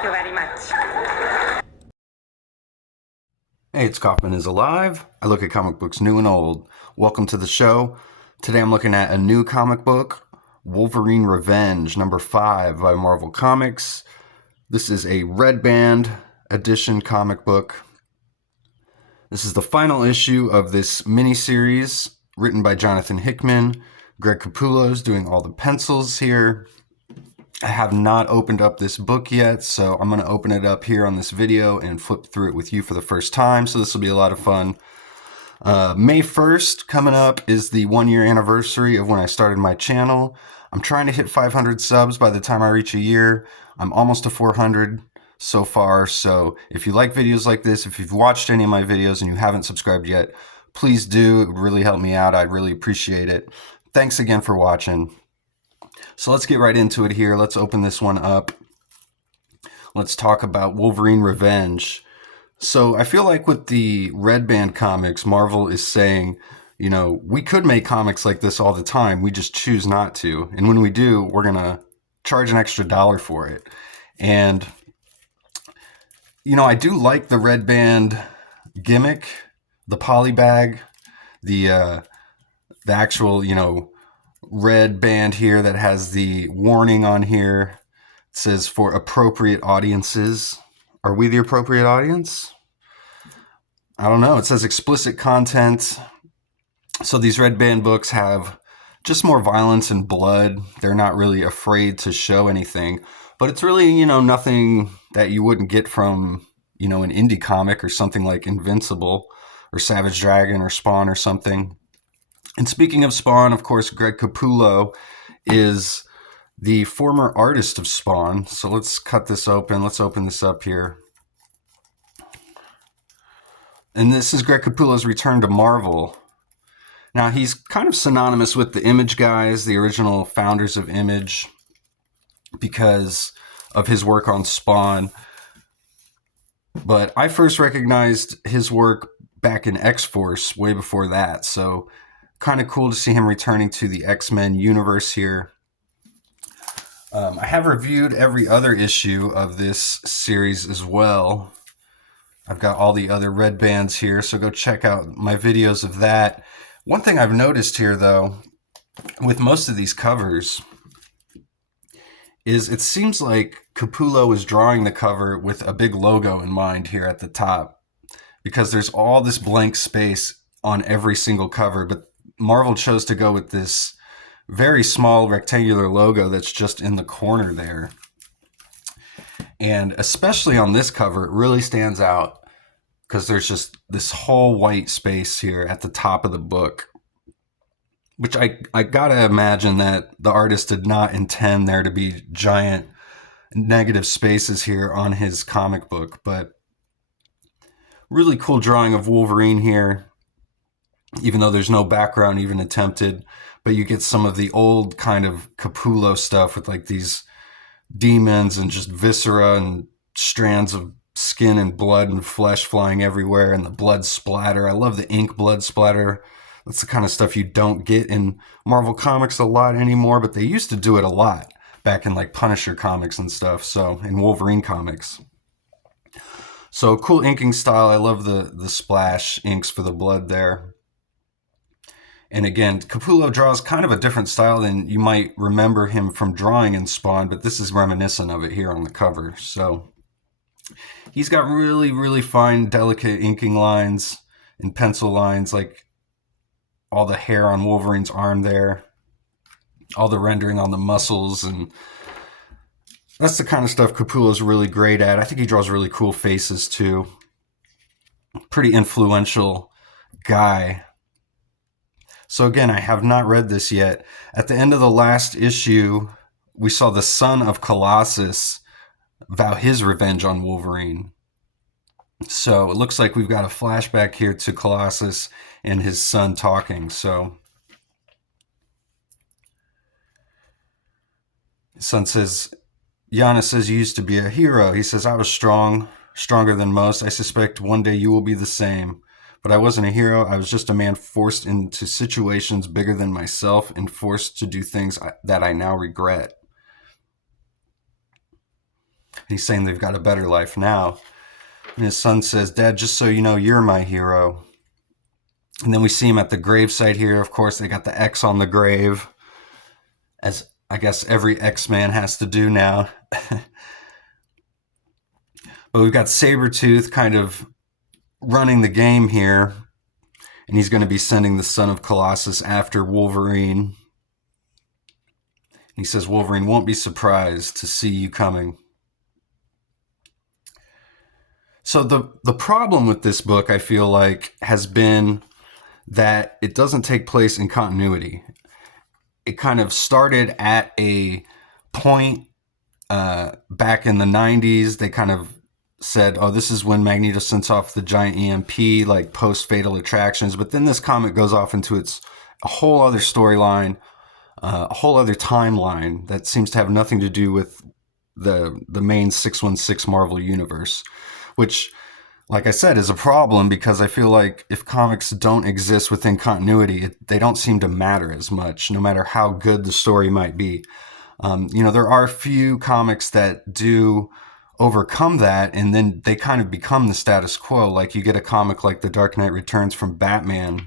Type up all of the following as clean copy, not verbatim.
Thank you very much. Hey, it's Kaufman is Alive. I look at comic books new and old. Welcome to the show. Today I'm looking at a new comic book, Wolverine Revenge, number 5 by Marvel Comics. This is a Red Band edition comic book. This is the final issue of this miniseries written by Jonathan Hickman. Greg Capullo is doing all the pencils here. I have not opened up this book yet, so I'm going to open it up here on this video and flip through it with you for the first time, so this will be a lot of fun. May 1st coming up is the 1-year anniversary of when I started my channel. I'm trying to hit 500 subs by the time I reach a year. I'm almost to 400 so far, so if you like videos like this, if you've watched any of my videos and you haven't subscribed yet, please do. It would really help me out. I'd really appreciate it. Thanks again for watching. So let's get right into it here. Let's open this one up. Let's talk about Wolverine Revenge. So I feel like with the Red Band comics, Marvel is saying, you know, we could make comics like this all the time. We just choose not to. And when we do, we're going to charge an extra $1 for it. And, you know, I do like the Red Band gimmick, the poly bag, the actual, you know, red band here that has the warning on here. It says for appropriate audiences. Are we the appropriate audience? I don't know. It says explicit content. So these Red Band books have just more violence and blood. They're not really afraid to show anything, but it's really, you know, nothing that you wouldn't get from, you know, an indie comic or something like Invincible or Savage Dragon or Spawn or something. And speaking of Spawn, of course, Greg Capullo is the former artist of Spawn. So let's cut this open. Let's open this up here. And this is Greg Capullo's return to Marvel. Now, he's kind of synonymous with the Image guys, the original founders of Image, because of his work on Spawn. But I first recognized his work back in X-Force way before that. So kind of cool to see him returning to the X-Men universe here. I have reviewed every other issue of this series as well. I've got all the other Red Bands here, so go check out my videos of that. One thing I've noticed here, though, with most of these covers, is it seems like Capullo is drawing the cover with a big logo in mind here at the top, because there's all this blank space on every single cover, but Marvel chose to go with this very small rectangular logo that's just in the corner there. And especially on this cover, it really stands out because there's just this whole white space here at the top of the book, which I gotta imagine that the artist did not intend there to be giant negative spaces here on his comic book. But really cool drawing of Wolverine here, even though there's no background even attempted, but you get some of the old kind of Capullo stuff with like these demons and just viscera and strands of skin and blood and flesh flying everywhere and the blood splatter. I love the ink blood splatter. That's the kind of stuff you don't get in Marvel Comics a lot anymore, but they used to do it a lot back in like Punisher comics and stuff, so in Wolverine comics. So cool inking style. I love the splash inks for the blood there. And again, Capullo draws kind of a different style than you might remember him from drawing in Spawn, but this is reminiscent of it here on the cover. So he's got really, really fine, delicate inking lines and pencil lines, like all the hair on Wolverine's arm there, all the rendering on the muscles, and that's the kind of stuff Capullo's really great at. I think he draws really cool faces too. Pretty influential guy. So again, I have not read this yet. At the end of the last issue, we saw the son of Colossus vow his revenge on Wolverine. So it looks like we've got a flashback here to Colossus and his son talking. So his son says, Giannis says, you used to be a hero. He says, I was strong, stronger than most. I suspect one day you will be the same. But I wasn't a hero. I was just a man forced into situations bigger than myself and forced to do things that I now regret. He's saying they've got a better life now. And his son says, Dad, just so you know, you're my hero. And then we see him at the gravesite here. Of course, they got the X on the grave, as I guess every X-Man has to do now. But we've got Sabretooth kind of running the game here, and he's going to be sending the Son of Colossus after Wolverine. He says Wolverine won't be surprised to see you coming. So the problem with this book, I feel like, has been that it doesn't take place in continuity. It kind of started at a point back in the 90s. They kind of said, oh, this is when Magneto sends off the giant EMP, like post-Fatal Attractions. But then this comic goes off into a whole other storyline, a whole other timeline that seems to have nothing to do with the main 616 Marvel universe, which, like I said, is a problem because I feel like if comics don't exist within continuity, they don't seem to matter as much, no matter how good the story might be. There are a few comics that do overcome that, and then they kind of become the status quo. Like you get a comic like The Dark Knight Returns from Batman,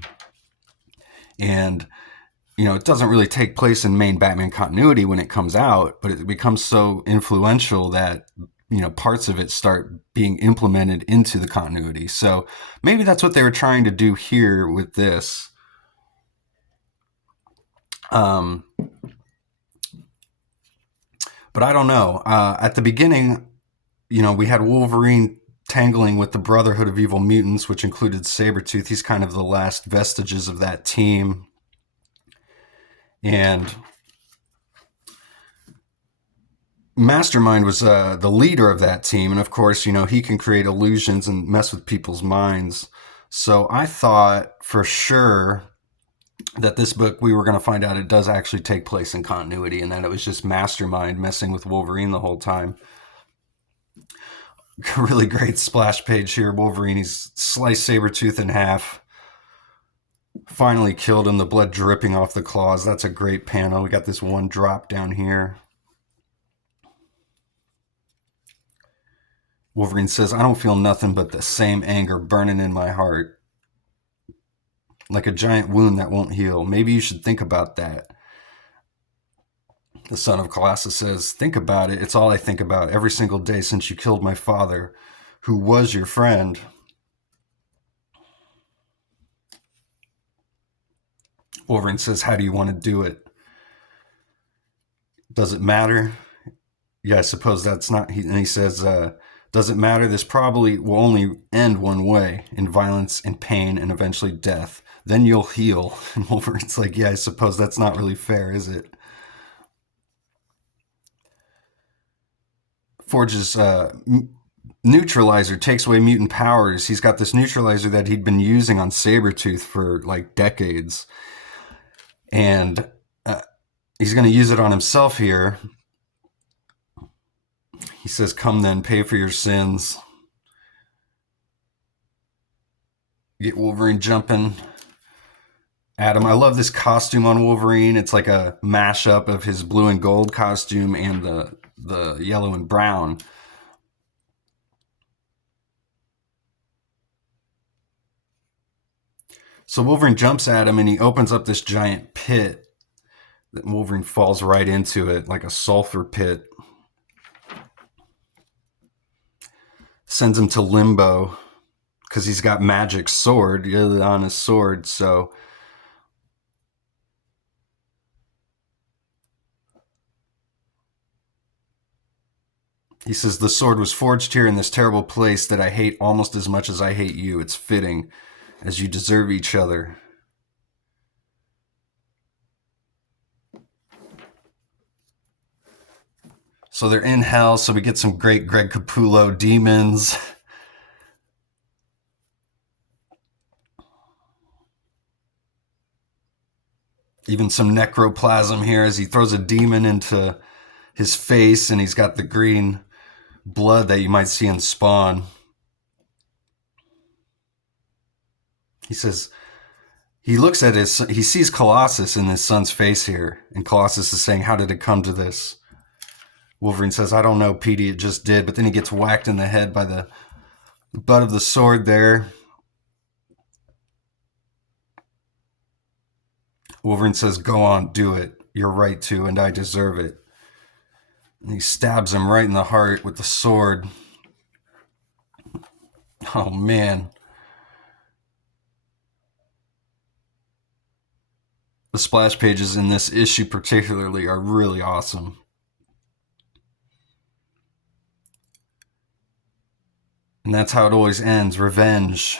and it doesn't really take place in main Batman continuity when it comes out, but it becomes so influential that parts of it start being implemented into the continuity. So maybe that's what they were trying to do here with this. But I don't know. At the beginning, we had Wolverine tangling with the Brotherhood of Evil Mutants, which included Sabretooth. He's kind of the last vestiges of that team. And Mastermind was the leader of that team. And of course, he can create illusions and mess with people's minds. So I thought for sure that this book, we were going to find out it does actually take place in continuity and that it was just Mastermind messing with Wolverine the whole time. Really great splash page here. Wolverine, he's sliced Sabretooth in half. Finally killed him, the blood dripping off the claws. That's a great panel. We got this one drop down here. Wolverine says, I don't feel nothing but the same anger burning in my heart. Like a giant wound that won't heal. Maybe you should think about that. The Son of Colossus says, think about it. It's all I think about every single day since you killed my father, who was your friend. Wolverine says, how do you want to do it? Does it matter? Yeah, I suppose that's not... And he says, does it matter? This probably will only end one way, in violence and pain and eventually death. Then you'll heal. And Wolverine's like, yeah, I suppose that's not really fair, is it? Forge's neutralizer takes away mutant powers. He's got this neutralizer that he'd been using on Sabretooth for like decades. And he's going to use it on himself here. He says, come then, pay for your sins. Get Wolverine jumping at him. I love this costume on Wolverine. It's like a mashup of his blue and gold costume and the yellow and brown. So Wolverine jumps at him and he opens up this giant pit. Wolverine falls right into it like a sulfur pit. Sends him to limbo because he's got magic sword on his sword. So he says, the sword was forged here in this terrible place that I hate almost as much as I hate you. It's fitting, as you deserve each other. So they're in hell, so we get some great Greg Capullo demons. Even some necroplasm here as he throws a demon into his face, and he's got the green blood that you might see in Spawn. He says, he looks at he sees Colossus in his son's face here, and Colossus is saying, how did it come to this? Wolverine says, I don't know, Petey, it just did. But then he gets whacked in the head by the butt of the sword there. Wolverine says, go on, do it. You're right to, and I deserve it. And he stabs him right in the heart with the sword. Oh, man. The splash pages in this issue particularly are really awesome. And that's how it always ends, revenge.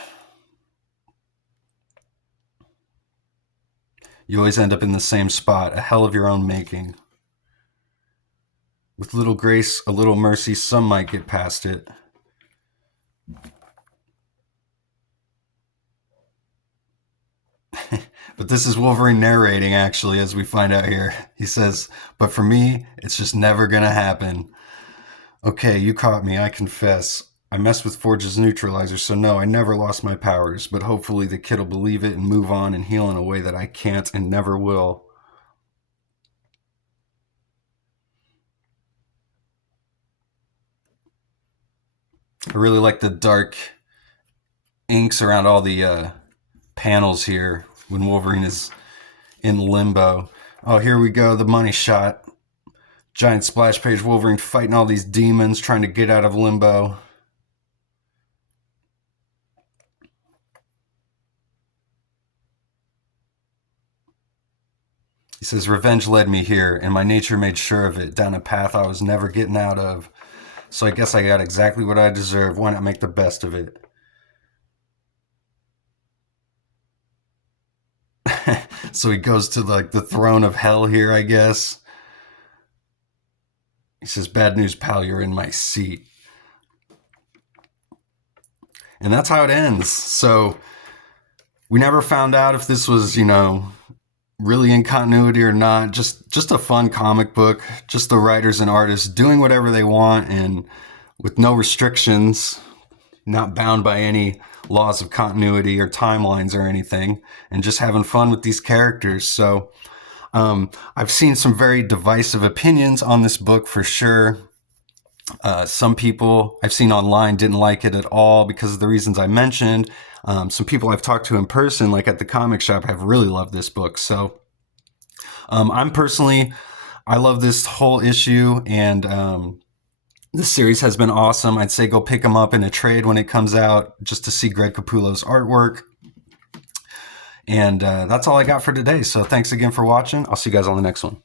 You always end up in the same spot, a hell of your own making. With little grace, a little mercy, some might get past it. But this is Wolverine narrating, actually, as we find out here. He says, but for me, it's just never gonna happen. Okay, you caught me, I confess. I messed with Forge's neutralizer, so no, I never lost my powers, but hopefully the kid will believe it and move on and heal in a way that I can't and never will. I really like the dark inks around all the panels here when Wolverine is in limbo. Oh, here we go, the money shot. Giant splash page, Wolverine fighting all these demons, trying to get out of limbo. He says, revenge led me here, and my nature made sure of it, down a path I was never getting out of. So I guess I got exactly what I deserve. Why not make the best of it? So he goes to like the throne of hell here, I guess. He says, bad news, pal, you're in my seat. And that's how it ends. So we never found out if this was, really in continuity or not. Just a fun comic book. Just the writers and artists doing whatever they want and with no restrictions, not bound by any laws of continuity or timelines or anything, and just having fun with these characters. So I've seen some very divisive opinions on this book for sure. Some people I've seen online didn't like it at all because of the reasons I mentioned. Some people I've talked to in person, like at the comic shop, have really loved this book. So I love this whole issue, and this series has been awesome. I'd say go pick them up in a trade when it comes out just to see Greg Capullo's artwork. And that's all I got for today. So thanks again for watching. I'll see you guys on the next one.